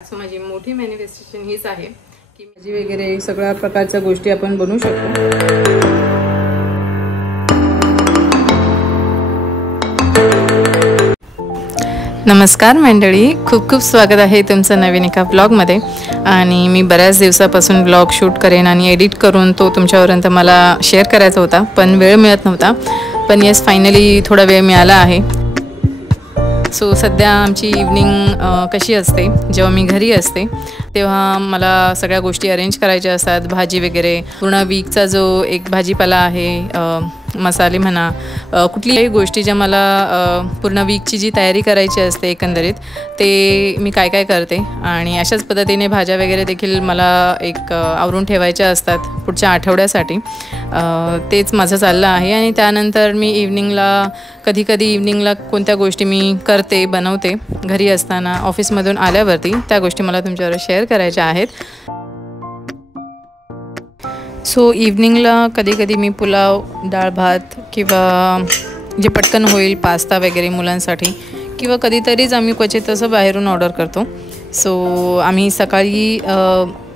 So माझी मोठी manifestation हीच आहे की भाजी वगैरे सगळ्या प्रकारच्या गोष्टी आपण बनवू शकतो। नमस्कार मंडळी, खूप खूप स्वागत आहे तुमचं नवीन एका ब्लॉगमध्ये। आणि मी बऱ्याच दिवसापासून ब्लॉग शूट करेन आणि एडिट करून तो तुमच्यापर्यंत मला शेअर करायचा होता, पण वेळ मिळत नव्हता। पण येस, फायनली थोडा वेळ मिळाला आहे। सो सध्या आमची इव्हनिंग कशी असते, जेव्हा मी घरी असते तेव्हा मला सगळ्या गोष्टी अरेंज करायच्या असतात, भाजी वगैरे पूर्ण वीकचा जो एक भाजीपाला आहे, मसाले म्हणा, कुठल्याही गोष्टी ज्या मला पूर्ण वीकची जी तयारी करायची असते एकंदरीत ते मी काय काय करते। आणि अशाच पद्धतीने भाज्या वगैरे देखील मला एक आवरून ठेवायच्या असतात पुढच्या आठवड्यासाठी। तेच माझं चाललं आहे। आणि त्यानंतर मी इव्हनिंगला कधी इव्हनिंगला कोणत्या गोष्टी मी करते, बनवते घरी असताना, ऑफिसमधून आल्यावरती त्या गोष्टी मला तुमच्यावर शेअर करायच्या आहेत। सो इव्हनिंगला कधी मी पुलाव, डाळ भात किंवा जे पटकन होईल पास्ता वगैरे मुलांसाठी, किंवा कधीतरीच आम्ही क्वचित तसं बाहेरून ऑर्डर करतो। सो आम्ही सकाळी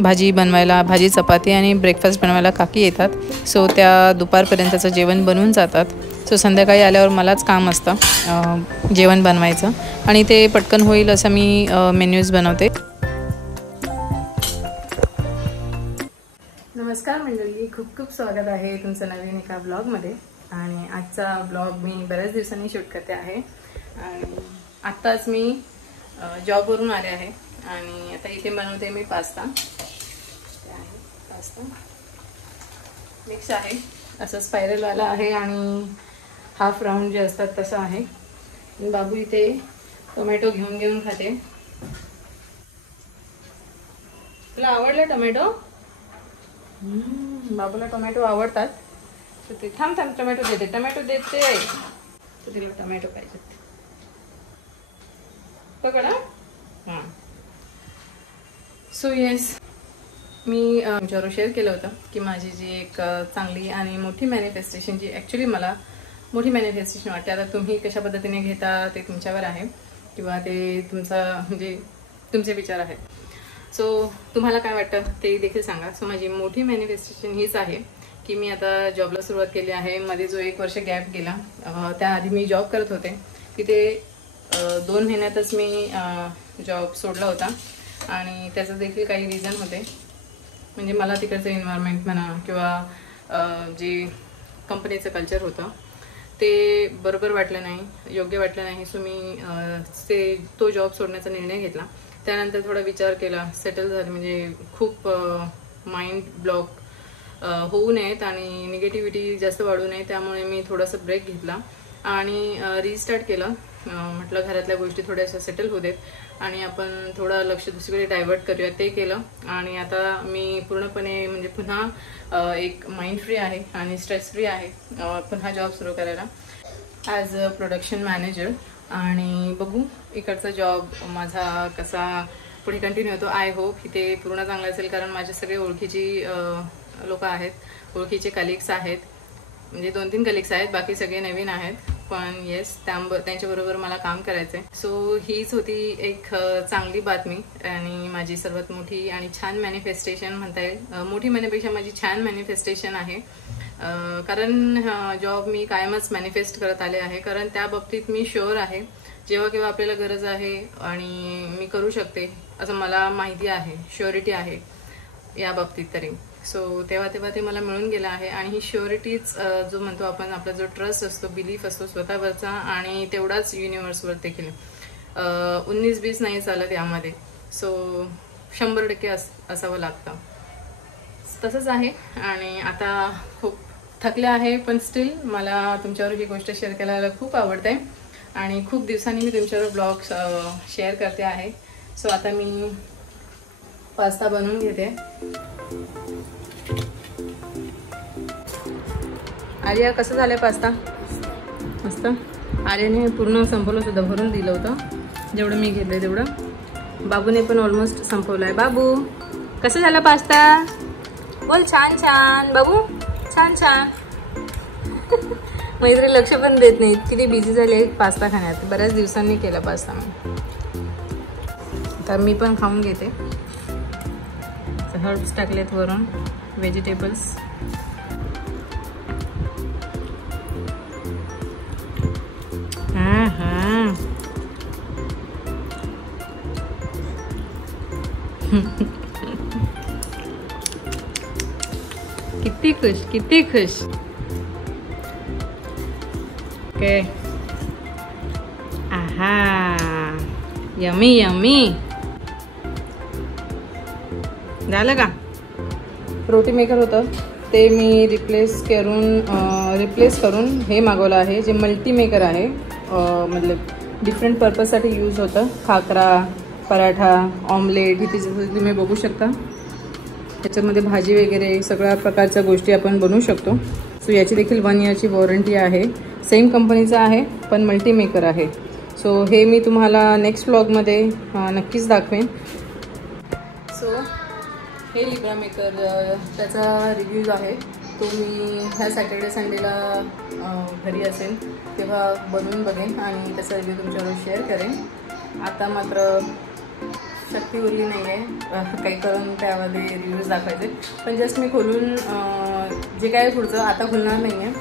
भाजी बनवायला, चपाती आणि ब्रेकफास्ट बनवायला काकी येतात। सो त्या दुपारपर्यंतचं जेवण बनवून जातात। सो संध्याकाळी आल्यावर मलाच काम असतं जेवण बनवायचं, आणि ते पटकन होईल असं मी मेन्यूज बनवते। नमस्कार मंडळी, खूप खूप स्वागत आहे तुमचं नवीन एका ब्लॉगमध्ये। आणि आजचा ब्लॉग मी बऱ्याच दिवसांनी शूट करते आहे। आणि आत्ताच मी जॉबवरून आले आहे आणि आता इथे बनवते मी पास्ता। पास्ता मिक्स आहे, असं स्पायरलवाला आहे आणि हाफ राऊंड जे असतात तसं आहे। बाबू इथे टोमॅटो घेऊन खाते। तुला आवडलं टोमॅटो? बाबूला टोमॅटो आवडतात। तर ते थांब टोमॅटो देते तर तिला टोमॅटो पाहिजे पकड। हां, सो येस, मी तुमच्यावर शेअर केलं होतं की माझी जी एक चांगली आणि मोठी मॅनिफेस्टेशन, जी ॲक्च्युली मला मोठी मॅनिफेस्टेशन वाटते। आता तुम्ही कशा पद्धतीने घेता ते तुमच्यावर आहे, किंवा ते तुमचे विचार आहेत। सो तुम्हाला काय वाटतं ते देखील सांगा। सो माझी मोठी मॅनिफेस्टेशन हीच आहे की मी आता जॉबला सुरुवात केली आहे। मध्ये जो 1 वर्ष गॅप गेला, त्याआधी मी जॉब करत होते तिथे 2 महिन्यातच मी जॉब सोडला होता। आणि त्याचं देखील काही रिझन होते, म्हणजे मला तिकडचं एन्व्हायरमेंट म्हणा किंवा जे कंपनीचं कल्चर होतं ते बरोबर वाटलं नाही, योग्य वाटलं नाही। सो मी तो जॉब सोडण्याचा निर्णय घेतला। त्यानंतर थोडा विचार केला, सेटल झाले, म्हणजे खूप माइंड ब्लॉक होऊ नयेत आणि निगेटिव्हिटी जास्त वाढू नये, त्यामुळे मी थोडासा ब्रेक घेतला आणि रिस्टार्ट केलं। म्हटलं घरातल्या गोष्टी थोड्याशा सेटल होऊ देत आणि आपण थोडं लक्ष दुसरीकडे डायव्हर्ट करूया, ते केलं। आणि आता मी पूर्णपणे म्हणजे पुन्हा एक माइंड फ्री आहे आणि स्ट्रेस फ्री आहे पुन्हा जॉब सुरू करायला ॲज अ प्रोडक्शन मॅनेजर। आणि बघू इकडचा जॉब माझा कसा पुढे कंटिन्यू होतो। आय होप इथे पूर्ण चांगलं असेल, कारण माझे सगळे ओळखीची लोक आहेत, ओळखीचे कलिग्स आहेत, म्हणजे 2-3 कलिग्स आहेत, बाकी सगळे नवीन आहेत। पण येस, त्यांच्याबरोबर मला काम करायचं आहे। सो हीच होती एक चांगली बातमी आणि माझी सर्वात मोठी आणि छान मॅनिफेस्टेशन म्हणता येईल। मोठी म्हणण्यापेक्षा माझी छान मॅनिफेस्टेशन आहे, कारण जॉब मी कायमच मॅनिफेस्ट करत आले आहे, कारण त्या बाबतीत मी शुअर आहे जेव्हा केव्हा आपल्याला गरज आहे आणि मी करू शकते असं मला माहिती आहे, श्युरिटी आहे या बाबतीत तरी। सो तेव्हा ते मला मिळून गेलं आहे। आणि ही श्युरिटीच जो म्हणतो आपण, आपला जो ट्रस्ट असतो, बिलीफ असतो स्वतःवरचा, आणि तेवढाच युनिव्हर्सवर देखील 19-20 नाही चालत यामध्ये। सो 100% असावं लागतं, तसंच आहे। आणि आता खूप थकले आहे, पण स्टील मला तुमच्यावर ही गोष्ट शेअर करायला खूप आवडते आणि खूप दिवसांनी मी तुमच्यावर ब्लॉग शेअर करते आहे। सो आता मी पास्ता बनवून घेते। आर्या, कसं झालंय पास्ता? मस्त। आर्याने पूर्ण संपवलं सुद्धा, भरून दिलं होतं जेवढं मी घेतलंय तेवढं। बाबूने पण ऑलमोस्ट संपवलंय। बाबू, कसं झालं पास्ता? बोल छान छान। बाबू छान छान। मैत्री लक्ष पण देत नाहीत, किती बिझी झाली आहे पास्ता खाण्यात। बऱ्याच दिवसांनी केला पास्ता मी। तर मी पण खाऊन घेते. हर्ब्स टाकलेत वरून, व्हेजिटेबल्स. किती खुश, किती खुश. ओके. आहा, यमी यमी. झालं का? रोटी मेकर होतं ते मी रिप्लेस करून हे मागवलं आहे, जे मल्टी मेकर आहे. मतलब डिफरंट पर्पजसाठी यूज होतं. खाकरा, पराठा, ऑमलेट, इथे जसं तुम्ही बघू शकता त्याच्यामध्ये भाजी वगैरे सगळ्या प्रकारच्या गोष्टी आपण बनवू शकतो. सो याची देखील 1 इयरची वॉरंटी आहे. सेम कंपनीचा आहे पण मल्टी मेकर आहे. सो हे मी तुम्हाला नेक्स्ट व्लॉगमध्ये नक्कीच दाखवेन. सो हे लिब्रा मेकर त्याचा रिव्ह्यूज आहे तो मी ह्या सॅटर्डे संडेला घरी असेल तेव्हा बनवून बघेन आणि त्याचा रिव्ह्यू तुमच्याबरोबर शेअर करेन. आता मात्र शक्ती उरली नाही आहे काही करून त्यामध्ये रिव्ह्यूज दाखवायचे. पण जस्ट मी खोलून जे काय पुढचं आता खुलणार नाही आहे.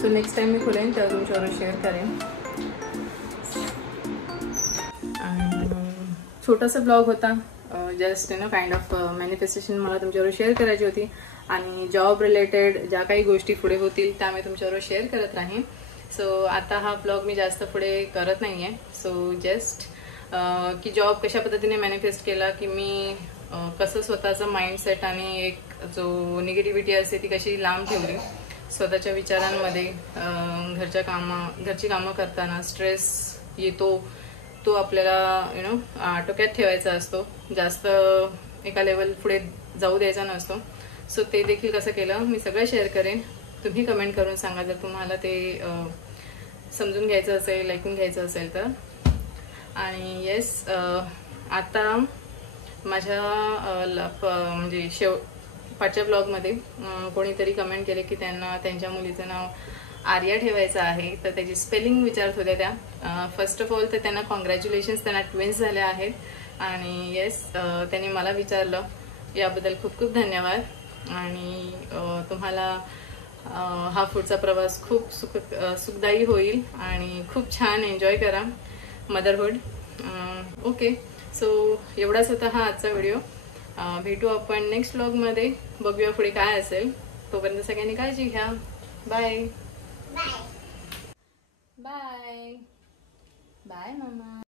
सो नेक्स्ट टाईम मी खोलेन तेव्हा तुमच्याबरोबर शेअर करेन. आणि छोटासा ब्लॉग होता, जस्ट काइंड ऑफ मॅनिफेस्टेशन मला तुमच्याबरोबर शेअर करायची होती. आणि जॉब रिलेटेड ज्या काही गोष्टी पुढे होतील त्या मी तुमच्याबरोबर शेअर करत राहीन. सो आता हा ब्लॉग मी जास्त पुढे करत नाही आहे. सो जस्ट की जॉब कशा पद्धतीने मॅनिफेस्ट केला, की मी कसं स्वतःचं माइंडसेट आणि एक जो निगेटिव्हिटी असते ती कशी लांब ठेवली स्वतःच्या विचारांमध्ये. घरची कामं करताना स्ट्रेस येतो तो आपल्याला आटोक्यात ठेवायचा असतो, जास्त एका लेवल पुढे जाऊ द्यायचा नसतो. सो ते देखील कसं केलं मी सगळं शेअर करेन. तुम्ही कमेंट करून सांगा जर तुम्हाला ते समजून घ्यायचं असेल, ऐकून घ्यायचं असेल तर. आणि येस, आता माझ्या म्हणजे पाचव्या ब्लॉगमध्ये कोणीतरी कमेंट केले की त्यांना त्यांच्या मुलीचं नाव आर्या ठेवायचं आहे, तर त्याची स्पेलिंग विचारत होत्या त्या. फर्स्ट ऑफ ऑल तर त्यांना कॉंग्रॅच्युलेशन्स, त्यांना ट्विन्स झाल्या आहेत. आणि येस, त्यांनी मला विचारलं, याबद्दल खूप खूप धन्यवाद. आणि तुम्हाला हा पुढचा प्रवास खूप सुखदायी होईल आणि खूप छान एन्जॉय करा मदरहुड. ओके, सो एवढाच होता हा आजचा व्हिडिओ. भेटू आपण नेक्स्ट व्लॉगमध्ये, बघूया पुढे काय असेल. तोपर्यंत सगळ्यांनी काळजी घ्या. बाय बाय बाय बाय मामा.